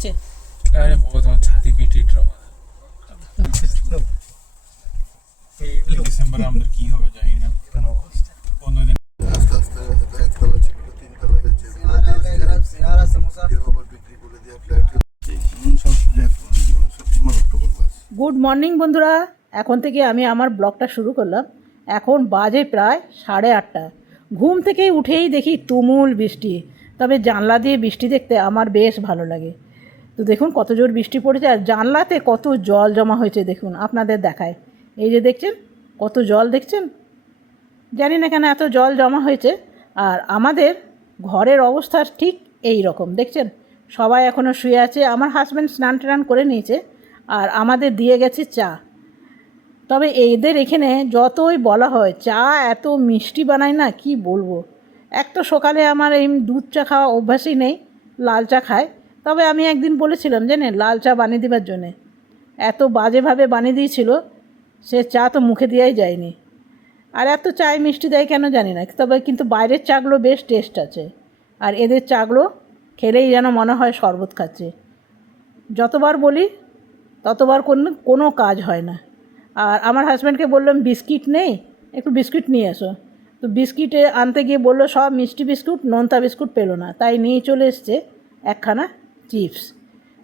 হচ্ছে। আরে ছাতি পিটি ট্রমা আমাদের কি হবে জানি না। গুড মর্নিং বন্ধুরা। এখন থেকে আমি আমার ব্লগটা শুরু করলাম। এখন বাজে প্রায় সাড়ে আটটা। ঘুম থেকেই উঠেই দেখি তুমুল বৃষ্টি। তবে জানলা দিয়ে বৃষ্টি দেখতে আমার বেশ ভালো লাগে। তো দেখুন কত জোর বৃষ্টি পড়েছে আর জানলাতে কত জল জমা হয়েছে দেখুন আপনাদের দেখায়। এই যে দেখছেন, কত জল দেখছেন? জানি না কেন এত জল জমা হয়েছে আর আমাদের ঘরের অবস্থা ঠিক এই রকম, দেখছেন? সবাই এখনও শুয়ে আছে, আমার হাজব্যান্ড স্নান টান করে নিয়েছে আর আমাদের দিয়ে গেছে চা। তবে এদের এখানে যতই বলা হয়, চা এত মিষ্টি বানায় না, কি বলব? এক তো সকালে আমার এই দুধ চা খাওয়া অভ্যাসই নেই, লাল চা খায় তবে আমি একদিন বলেছিলাম, জানেন, লাল চা বানিয়ে দেবার জন্যে। এত বাজেভাবে বানিয়ে দিয়েছিল, সে চা তো মুখে দেওয়াই যায়নি। আর এত চায় মিষ্টি দেয় কেন জানি না, তবে কিন্তু বাইরের চাগুলো বেশ টেস্ট আছে। আর এদের চাগুলো খেলেই যেন মনে হয় শরবত খাচ্ছে। যতবার বলি, ততবার কোনো কোনো কাজ হয় না। আর আমার হাজব্যান্ডকে বললাম, বিস্কিট নেই, একটু বিস্কিট নিয়ে এসো। তো বিস্কিটে আনতে গিয়ে বলল, সব মিষ্টি বিস্কুট, নোনতা বিস্কুট পেল না। তাই নিয়ে চলে এসছে একখানা চিপস।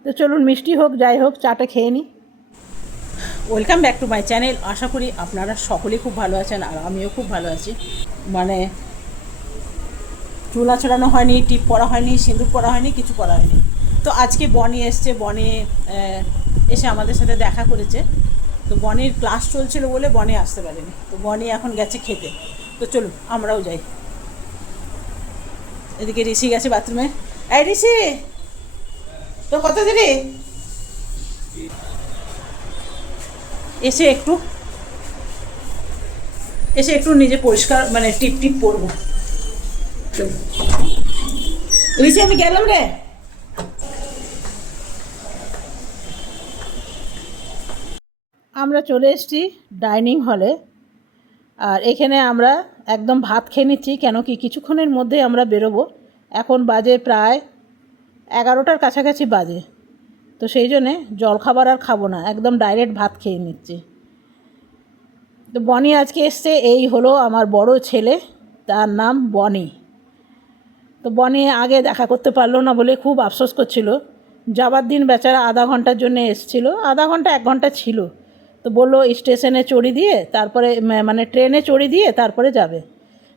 তো চলুন মিষ্টি হোক, যাই হোক, চাটা খেয়ে নিই welcome back to my channel. আশা করি আপনারা সকলেই খুব ভালো আছেন আর আমিও খুব ভালো আছি। মানে চুলা আছড়ানো হয়নি, টিপ পরা হয়নি, সিঁদুর পরা হয়নি, কিছু পরা হয়নি। তো আজকে বনি এসছে, বনি এসে আমাদের সাথে দেখা করেছে। তো বনির ক্লাস চলছিল বলে বনি আসতে পারেনি। তো বনি এখন গেছে খেতে। তো চলুন, আমরাও যাই। এদিকে ঋষি গেছে বাথরুমে। এই ঋষি! তো কত দিলি? এসে একটু এসে একটু নিজে পরিষ্কার মানে টিপ টিপ পরবো। চল আমি গেলাম রে। আমরা চলে এসেছি ডাইনিং হলে। আর এখানে আমরা একদম ভাত খেয়ে নিচ্ছি কেন কি কিছুক্ষণের মধ্যে আমরা বেরোবো। এখন বাজে প্রায় এগারোটার কাছাকাছি বাজে। তো সেই জন্যে জলখাবার আর খাব না, একদম ডাইরেক্ট ভাত খেয়ে নিচ্ছি। তো বনি আজকে এসছে, এই হলো আমার বড় ছেলে, তার নাম বনি। তো বনি আগে দেখা করতে পারল না বলে খুব আফসোস করছিল। যাবার দিন বেচারা আধা ঘণ্টার জন্য এসছিল, আধা ঘণ্টা এক ঘণ্টা ছিল। তো বলল স্টেশনে চড়ি দিয়ে, তারপরে মানে ট্রেনে চড়ি দিয়ে তারপরে যাবে।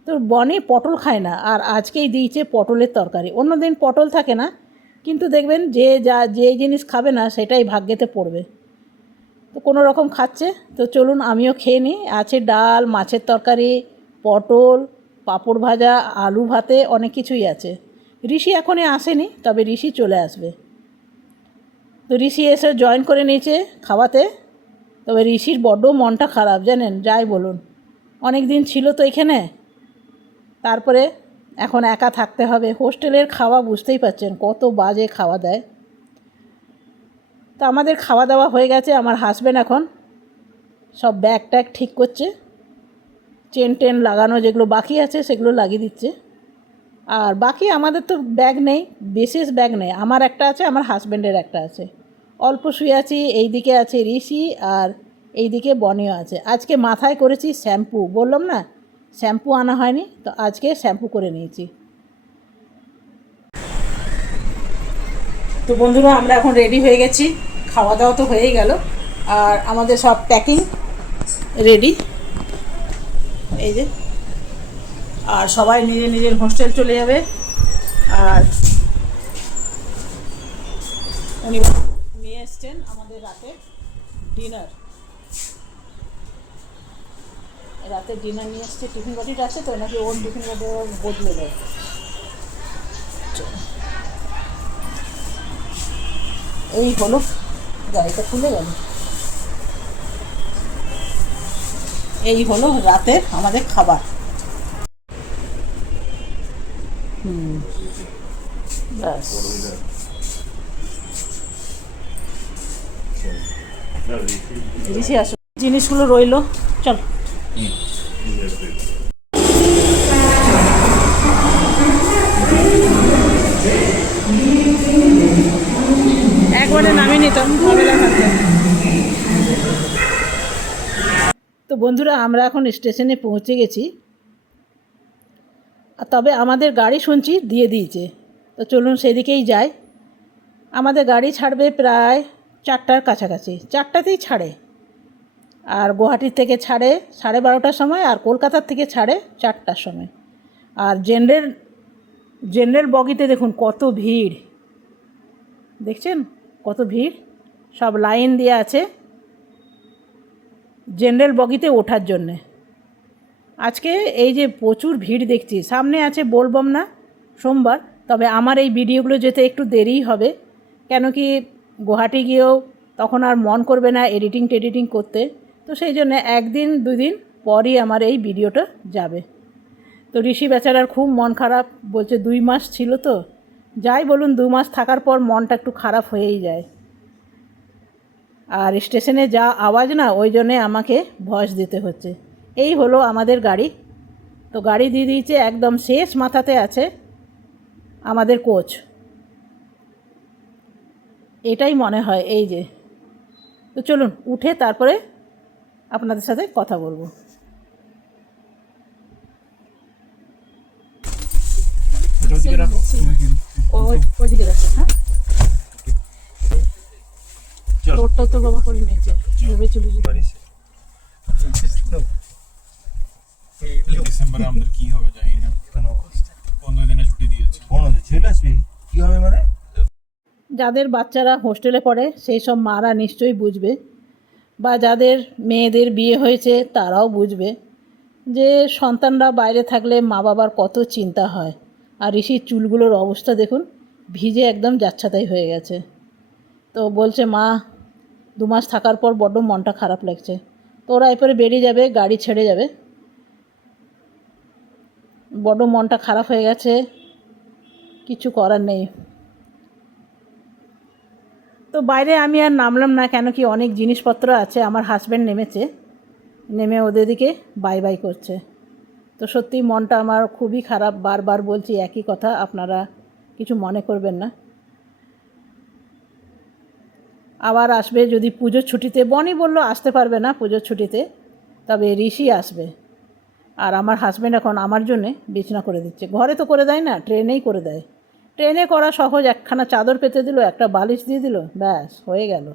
তো বনি পটল খায় না, আর আজকেই দিয়েছে পটলের তরকারি। অন্য দিন পটল থাকে না কিন্তু দেখবেন যে যা, যে জিনিস খাবে না সেটাই ভাগ্যেতে পড়বে। তো কোনো রকম খাচ্ছে, তো চলুন আমিও খেয়ে নিই। আছে ডাল, মাছের তরকারি, পটল, পাঁপড় ভাজা, আলু ভাতে অনেক কিছুই আছে। ঋষি এখনই আসেনি, তবে ঋষি চলে আসবে। তো ঋষি এসে জয়েন করে নিয়েছে খাওয়াতে। তবে ঋষির বড্ড মনটা খারাপ, জানেন? যাই বলুন। অনেক দিন ছিল তো এখানে। তারপরে এখন একা থাকতে হবে। হোস্টেলের খাওয়া বুঝতেই পারছেন কত বাজে খাওয়া দেয়। তো আমাদের খাওয়া দাওয়া হয়ে গেছে আমার হাজব্যান্ড এখন। সব ব্যাগ ট্যাগ ঠিক করছে। চেন টেন লাগানো যেগুলো বাকি আছে সেগুলো লাগিয়ে দিচ্ছে। আর বাকি আমাদের তো ব্যাগ নেই, বিশেষ ব্যাগ নেই। আমার একটা আছে, আমার হাজব্যান্ডের একটা আছে। অল্প শুয়ে আছি এই দিকে আছে ঋষি আর এই দিকে বনিও আছে। আজকে মাথায় করেছি শ্যাম্পু। বললাম না শ্যাম্পু আনা হয়নি, তো আজকে শ্যাম্পু করে নিয়েছি। তো বন্ধুরা, আমরা এখন রেডি হয়ে গেছি। খাওয়া দাওয়া তো হয়েই গেল। আর আমাদের সব প্যাকিং রেডি এই যে। আর সবাই নিজের নিজের হোস্টেল চলে যাবে। আর উনি নিয়ে এসছেন আমাদের রাতে ডিনার রাতে ডিনার নিয়ে এসছে টিফিন বাটিটা আছে তো নাকি ওর টিফিন বাটি বদলে দেয়? এই হলো গাড়িটা খুলে গেল। এই হলো রাতের আমাদের খাবার। হুম ব্যাস। জিনিসগুলো রইল চল। তেমন ঝামেলা থাকবে তো বন্ধুরা, আমরা এখন স্টেশনে পৌঁছে গেছি। তবে আমাদের গাড়ি শুনছি, দিয়ে দিয়েছে। তো চলুন সেদিকেই যাই। আমাদের গাড়ি ছাড়বে প্রায় চারটার কাছাকাছি। চারটাতেই ছাড়ে। আর গুয়াহাটির থেকে ছাড়ে সাড়ে বারোটার সময় আর কলকাতার থেকে ছাড়ে চারটার সময়। আর জেনারেল জেনারেল বগিতে দেখুন কত ভিড়। দেখছেন? কত ভিড়। সব লাইন দিয়ে আছে জেনারেল বগিতে ওঠার জন্যে। আজকে এই যে প্রচুর ভিড় দেখছি, সামনে আছে বলবম না, সোমবার, তবে আমার এই ভিডিওগুলো যেতে একটু দেরিই হবে। কেন কি গুয়াহাটি গিয়েও তখন আর মন করবে না এডিটিং টেডিটিং করতে। তো সেই জন্য একদিন, দুদিন পরই আমার এই ভিডিওটা যাবে। তো ঋষি বেচারার খুব মন খারাপ, বলছে দুই মাস ছিল তো, যাই বলুন দু মাস থাকার পর মনটা একটু খারাপ হয়েই যায়। আর স্টেশনে যা আওয়াজ না, ওই জন্যে আমাকে ভয়েস দিতে হচ্ছে। এই হলো আমাদের গাড়ি। তো গাড়ি দিয়ে দিয়েছে একদম শেষ মাথাতে আছে আমাদের কোচ। এটাই মনে হয়, এই যে। তো চলুন, উঠে তারপরে আপনাদের সাথে কথা বলব। ওই- ওইদিকে রাখো, হ্যাঁ? তোরটাও তো বাবা করে নিয়েছে। ভেবে চলে ডিসেম্বরে আমাদের কি হবে জানি না। পনেরো দিনে ছুটি দিয়েছে। ছেলে আসবি? কি হবে মানে? যাদের বাচ্চারা হোস্টেলে পড়ে সেই সব মারা নিশ্চয়ই বুঝবে। বা যাদের মেয়েদের বিয়ে হয়েছে তারাও বুঝবে যে সন্তানরা বাইরে থাকলে মা বাবার কত চিন্তা হয়। আর ঋষির চুলগুলোর অবস্থা দেখুন, ভিজে একদম যাচ্ছাতাই হয়ে গেছে। তো বলছে, মা, দু মাস থাকার পর বড্ড মনটা খারাপ লাগছে। তো ওরা এরপরে বেরিয়ে যাবে, গাড়ি ছেড়ে যাবে। বড্ড মনটা খারাপ হয়ে গেছে, কিছু করার নেই। তো বাইরে আমি আর নামলাম না, কেন কি অনেক জিনিসপত্র আছে, আমার হাজব্যান্ড নেমেছে, নেমে ওদের দিকে বাই বাই করছে। তো সত্যি মনটা আমার খুবই খারাপ, বারবার বলছি একই কথা, আপনারা কিছু মনে করবেন না। আবার আসবে যদি পুজোর ছুটিতে, বনি বলল আসতে পারবে না পুজোর ছুটিতে, তবে ঋষি আসবে। আর আমার হাজব্যান্ড এখন আমার জন্যে বিছনা করে দিচ্ছে। ঘরে তো করে দেয় না, ট্রেনেই করে দেয়। ট্রেনে করা সহজ, একখানা চাদর পেতে দিল, একটা বালিশ দিয়ে দিল, ব্যাস, হয়ে গেল।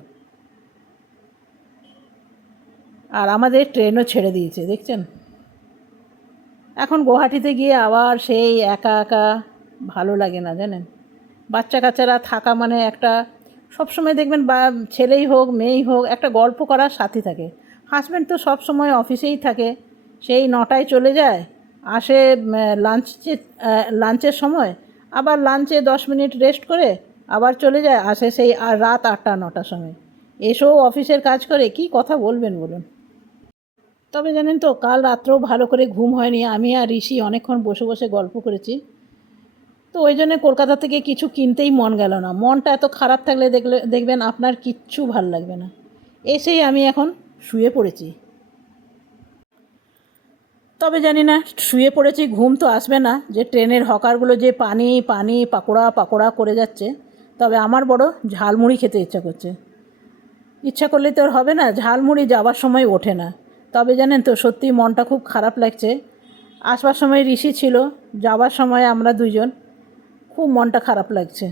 আর আমাদের ট্রেনও ছেড়ে দিয়েছে, দেখছেন? এখন গুয়াহাটিতে গিয়ে আবার সেই একা একা ভালো লাগে না, জানেন? বাচ্চা কাচ্চারা থাকা মানে একটা, সবসময় দেখবেন বা, ছেলেই হোক, মেয়েই হোক, একটা গল্প করার সাথী থাকে। হাজব্যান্ড তো সব সময় অফিসেই থাকে, সেই নটায় চলে যায়, আসে লাঞ্চে লাঞ্চের সময় আবার লাঞ্চে দশ মিনিট রেস্ট করে আবার চলে যায়, আসে সেই আর রাত আটটা, নটার সময়। এসেও অফিসের কাজ করে, কি কথা বলবেন বলুন। তবে জানেন তো, কাল রাত্রেও ভালো করে ঘুম হয়নি। আমি আর ঋষি অনেকক্ষণ বসে বসে গল্প করেছি। তো ওই জন্য কলকাতা থেকে কিছু কিনতেই মন গেল না। মনটা এত খারাপ থাকলে দেখলে, দেখবেন আপনার কিচ্ছু ভালো লাগবে না। এসেই আমি এখন শুয়ে পড়েছি। তবে জানি না, শুয়ে পড়েছি, ঘুম তো আসবে না। যে ট্রেনের হকারগুলো যে পানি পানি, পাকোড়া পাকোড়া করে যাচ্ছে, তবে আমার বড় ঝালমুড়ি খেতে ইচ্ছা করছে। ইচ্ছা করলে তো হবে না, ঝালমুড়ি যাওয়ার সময় ওঠে না। তবে জানেন তো, সত্যি মনটা খুব খারাপ লাগছে। আসবার সময় ঋষি ছিল যাওয়ার সময় আমরা দুজন খুব মনটা খারাপ লাগছে।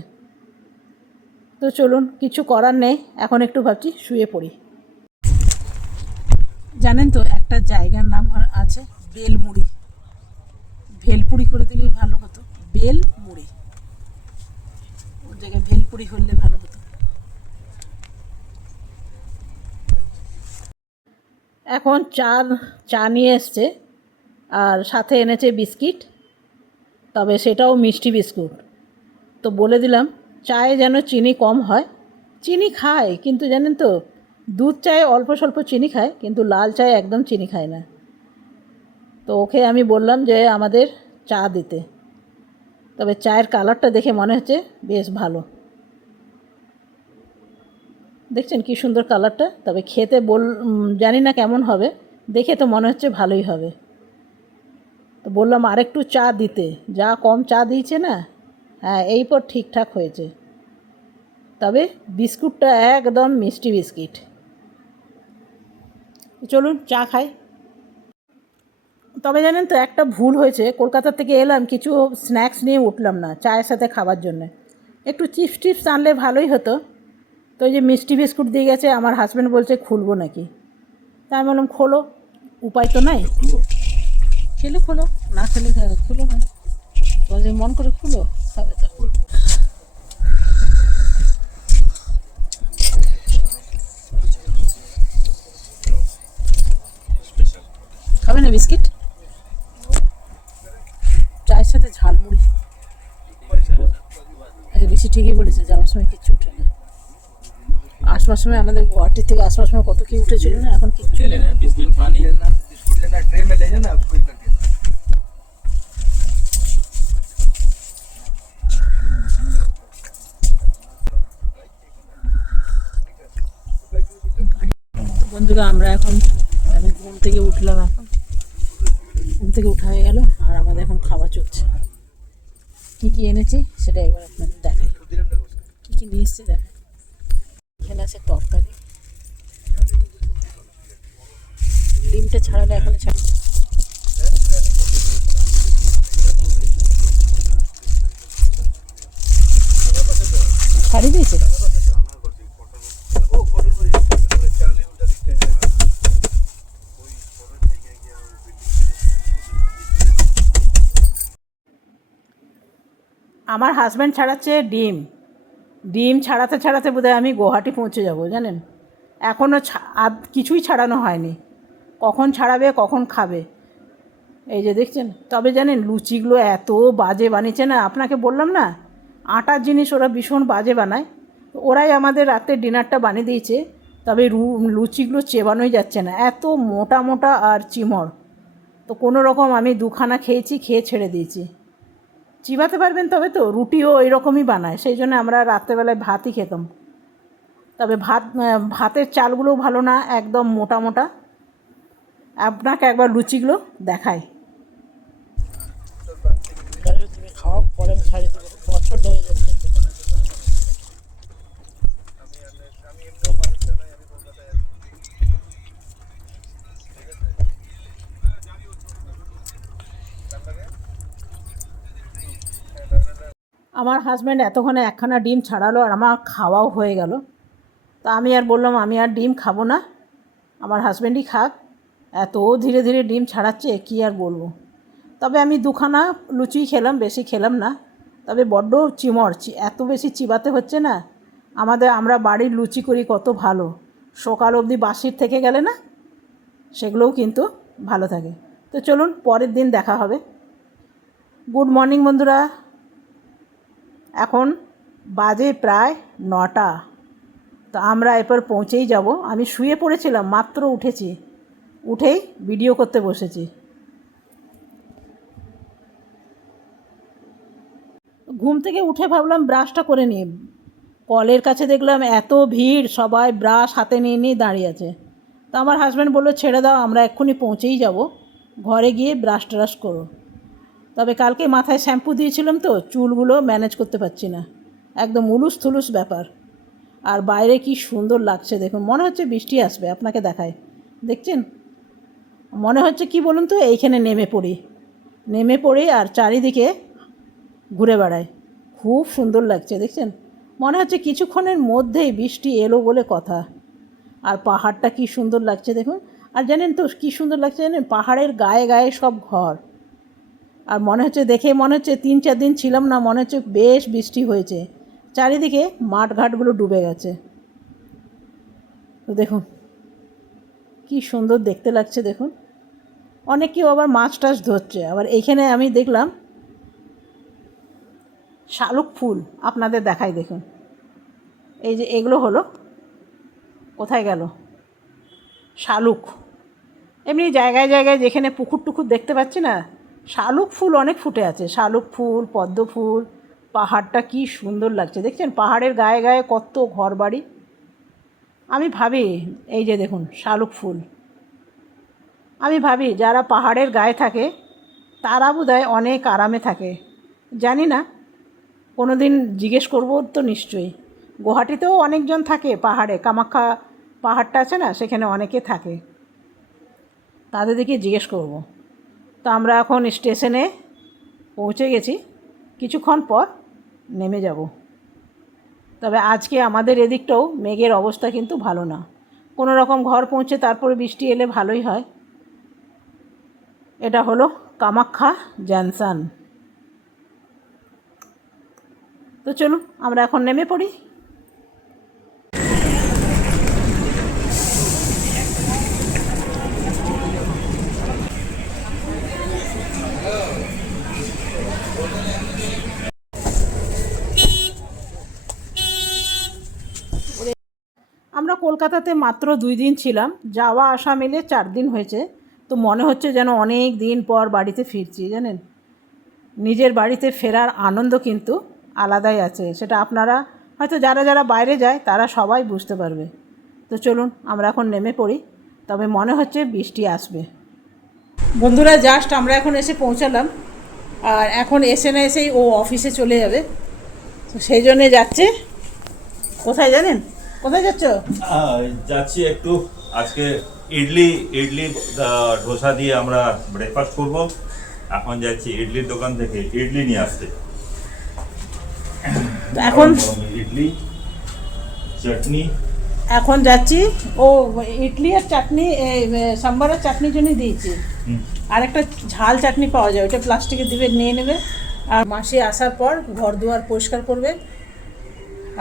তো চলুন, কিছু করার নেই, এখন একটু ভাবছি, শুয়ে পড়ি। জানেন তো, একটা জায়গার নাম আছে বেলমুড়ি। ভেলপুরি করে দিলেই ভালো হতো। বেলমুড়ি। ওর জায়গায় ভেলপুরি করলে ভালো হতো। এখন চা চা নিয়ে এসছে, আর সাথে এনেছে বিস্কিট, তবে সেটাও মিষ্টি বিস্কুট। তো বলে দিলাম, চায়ে যেন চিনি কম হয়। চিনি খায়, কিন্তু জানেন তো, দুধ চায়ে অল্প স্বল্প চিনি খায়, কিন্তু লাল চায়ে একদম চিনি খায় না। তো ওকে আমি বললাম যে আমাদের চা দিতে। তবে চায়ের কালারটা দেখে মনে হচ্ছে বেশ ভালো। দেখছেন কি সুন্দর কালারটা? তবে খেতে বল জানি না কেমন হবে। দেখে তো মনে হচ্ছে ভালোই হবে। তো বললাম, আরেকটু চা দিতে। যা কম চা দিয়েছে না হ্যাঁ এই পর ঠিকঠাক হয়েছে। তবে বিস্কুটটা একদম মিষ্টি বিস্কিট। চলুন চা খাই। তবে জানেন তো একটা ভুল হয়েছে। কলকাতা থেকে এলাম কিছু স্ন্যাক্স নিয়ে উঠলাম না চায়ের সাথে খাবার জন্যে। একটু চিপস টিপস আনলে ভালোই হতো। তো ওই যে মিষ্টি বিস্কুট দিয়ে গেছে আমার হাজব্যান্ড বলছে খুলবো নাকি? তা আমি বললাম খোলো উপায় তো নাই। খেলে? খোলো না খেলে খুলো না। যদি মন করে খুলো খাবে তো খাবে না বিস্কিট? ঠিকই বলেছে যাওয়ার সময় কিচ্ছু উঠে না আসবার সময় আমাদের গুয়াহাটির থেকে আসবার সময় কত কি উঠেছিল না এখন কিচ্ছু বন্ধুরা আমরা এখন আমি ঘুম থেকে উঠলাম এখন। ঘুম থেকে উঠা হয়ে গেল আর আমাদের এখন খাওয়া চলছে। কী কী এনেছি সেটা একবার আপনাদের দেখাই। কী নিয়ে এসছি দেখাই এখানে আছে তরকারি। ডিমটা ছাড়ালে এখন ছাড়। ছাড়িয়ে দিয়েছে? আমার হাজব্যান্ড ছাড়াচ্ছে ডিম। ডিম ছাড়াতে ছাড়াতে বোধহয় আমি গুয়াহাটি পৌঁছে যাব, জানেন? এখনও আদ, কিছুই ছাড়ানো হয়নি। কখন ছাড়াবে, কখন খাবে? এই যে দেখছেন? তবে জানেন, লুচিগুলো এত বাজে বানিয়েছে না, আপনাকে বললাম না, আটার জিনিস ওরা ভীষণ বাজে বানায়। ওরাই আমাদের রাতের ডিনারটা বানিয়ে দিয়েছে, তবে রু- লুচিগুলো চেবানোই যাচ্ছে না, এত মোটা মোটা আর চিমড়। তো কোনো রকম আমি দুখানা খেয়েছি, খেয়ে ছেড়ে দিয়েছি। চিবাতে পারবেন, তবে তো রুটিও এরকমই বানায়। সেই জন্য আমরা রাত্রেবেলায় ভাতই খেতাম। তবে ভাত ভাতের চালগুলোও ভালো না, একদম মোটা মোটা। আপনাকে একবার লুচিগুলো দেখাই। খাওয়া পরে ধরে যাচ্ছে আমার হাজব্যান্ড এতক্ষণে একখানা ডিম ছাড়ালো আর আমার খাওয়াও হয়ে গেল। তা আমি আর বললাম, আমি আর ডিম খাব না। আমার হাজব্যান্ডই খাক। এত ধীরে ধীরে ডিম ছাড়াচ্ছে, কি আর বলব। তবে আমি দুখানা লুচি খেলাম, বেশি খেলাম না। তবে বড্ড চিমর এত বেশি চিবাতে হচ্ছে না। আমাদের, আমরা বাড়ির লুচি করি কত ভালো। সকাল অবধি বাসির থেকে গেলে না, সেগুলোও কিন্তু ভালো থাকে। তো চলুন, পরের দিন দেখা হবে। গুড মর্নিং বন্ধুরা। এখন বাজে প্রায় নটা। তো আমরা এরপর পৌঁছেই যাব। আমি শুয়ে পড়েছিলাম, মাত্র উঠেছি। উঠেই ভিডিও করতে বসেছি। ঘুম থেকে উঠে ভাবলাম ব্রাশটা করে নিই। কলের কাছে দেখলাম এত ভিড়, সবাই ব্রাশ হাতে নিয়ে নিয়ে দাঁড়িয়ে আছে। তো আমার হাজব্যান্ড বলল, ছেড়ে দাও, আমরা এক্ষুনি পৌঁছেই যাব। ঘরে গিয়ে ব্রাশ ট্রাশ করো। তবে কালকে মাথায় শ্যাম্পু দিয়েছিলাম তো, চুলগুলো ম্যানেজ করতে পারছি না। একদম উলুস থুলুস ব্যাপার। আর বাইরে কি সুন্দর লাগছে দেখুন, মনে হচ্ছে বৃষ্টি আসবে আপনাকে দেখায় দেখছেন? মনে হচ্ছে কি বলুন তো, এইখানে নেমে পড়ি। নেমে পড়ি আর চারিদিকে ঘুরে বেড়াই। খুব সুন্দর লাগছে, দেখছেন? মনে হচ্ছে কিছুক্ষণের মধ্যেই বৃষ্টি এলো বলে কথা। আর পাহাড়টা কি সুন্দর লাগছে দেখুন। আর জানেন তো কি সুন্দর লাগছে জানেন? পাহাড়ের গায়ে গায়ে সব ঘর। আর মনে হচ্ছে, দেখে মনে হচ্ছে তিন চার দিন ছিলাম না, মনে হচ্ছে বেশ বৃষ্টি হয়েছে। চারিদিকে মাঠঘাটগুলো ডুবে গেছে। তো দেখুন, কি সুন্দর দেখতে লাগছে, দেখুন। অনেক কেউ আবার মাছ টাছ ধরছে। আবার এইখানে আমি দেখলাম, শালুক ফুল আপনাদের দেখাই, দেখুন। এই যে এগুলো হলো, কোথায় গেল? শালুক। এমনি জায়গায় জায়গায় যেখানে পুকুর টুকুর দেখতে পাচ্ছি না শালুক ফুল অনেক ফুটে আছে। শালুক ফুল, পদ্ম ফুল, পাহাড়টা কি সুন্দর লাগছে। দেখছেন, পাহাড়ের গায়ে গায়ে কত ঘর বাড়ি আমি ভাবি, এই যে দেখুন, শালুক ফুল। আমি ভাবি, যারা পাহাড়ের গায়ে থাকে, তারা বোধহয় অনেক আরামে থাকে। জানি না কোনো দিন জিজ্ঞেস করব তো নিশ্চয়ই। গুয়াহাটিতেও অনেকজন থাকে পাহাড়ে, কামাখ্যা পাহাড়টা আছে না, সেখানে অনেকে থাকে। তাদের দিকে জিজ্ঞেস করব। তো আমরা এখন স্টেশনে পৌঁছে গেছি। কিছুক্ষণ পর নেমে যাব। তবে আজকে আমাদের এদিকটাও মেঘের অবস্থা কিন্তু ভালো না। কোনো রকম ঘর পৌঁছে তারপরে বৃষ্টি এলে ভালোই হয়। এটা হলো কামাখ্যা জানসান তো চলুন, আমরা এখন নেমে পড়ি আমরা কলকাতাতে মাত্র দুই দিন ছিলাম, যাওয়া আসা মিলে চার দিন হয়েছে। তো মনে হচ্ছে যেন অনেক দিন পর বাড়িতে ফিরছি, জানেন? নিজের বাড়িতে ফেরার আনন্দ কিন্তু আলাদাই আছে। সেটা আপনারা হয়তো যারা যারা বাইরে যায়, তারা সবাই বুঝতে পারবে। তো চলুন, আমরা এখন নেমে পড়ি। তবে মনে হচ্ছে বৃষ্টি আসবে। বন্ধুরা জাস্ট আমরা এখন এসে পৌঁছালাম। আর এখন এসে না এসেই ও অফিসে চলে যাবে। তো সেই জন্যে যাচ্ছে। কোথায় জানেন? কোথায় যাচ্ছ? যাচ্ছি একটু আজকে ইডলি ইডলি ধোসা দিয়ে আমরা ব্রেকফাস্ট করব। এখন যাচ্ছি ইডলির দোকান থেকে ইডলি নিয়ে আসতে। এখন? ইডলি চাটনি। এখন যাচ্ছি। ও ইডলি আর চাটনি এই, এ, সাম্বার আর চাটনির জন্য দিয়েছি। আর একটা ঝাল চাটনি পাওয়া যায় ওটা প্লাস্টিকে দিবে নিয়ে নেবে। আর মাসে আসার পর ঘর দুয়ার পরিষ্কার করবে।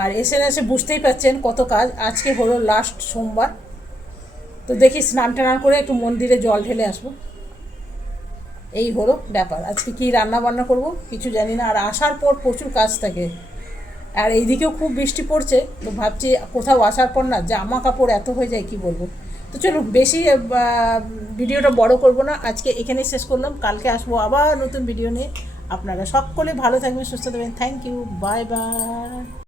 আর এসে এসে বুঝতেই পাচ্ছেন কত কাজ। আজকে হলো লাস্ট সোমবার। তো দেখি স্নান টান করে একটু মন্দিরে জল ঢেলে আসব। এই হলো ব্যাপার। আজকে কি রান্না বান্না করব কিছু জানি না। আর আসার পর প্রচুর কাজ থাকে। আর এইদিকেও খুব বৃষ্টি পড়ছে। তো ভাবছি কোথাও আসার পর না জামা কাপড় এত হয়ে যায়, কি বলব? তো চলো বেশি ভিডিওটা বড় করব না। আজকে এখানেই শেষ করলাম। কালকে আসব আবার নতুন ভিডিও নিয়ে। আপনারা সকলে ভালো থাকবেন, সুস্থ থাকবেন। Thank you bye bye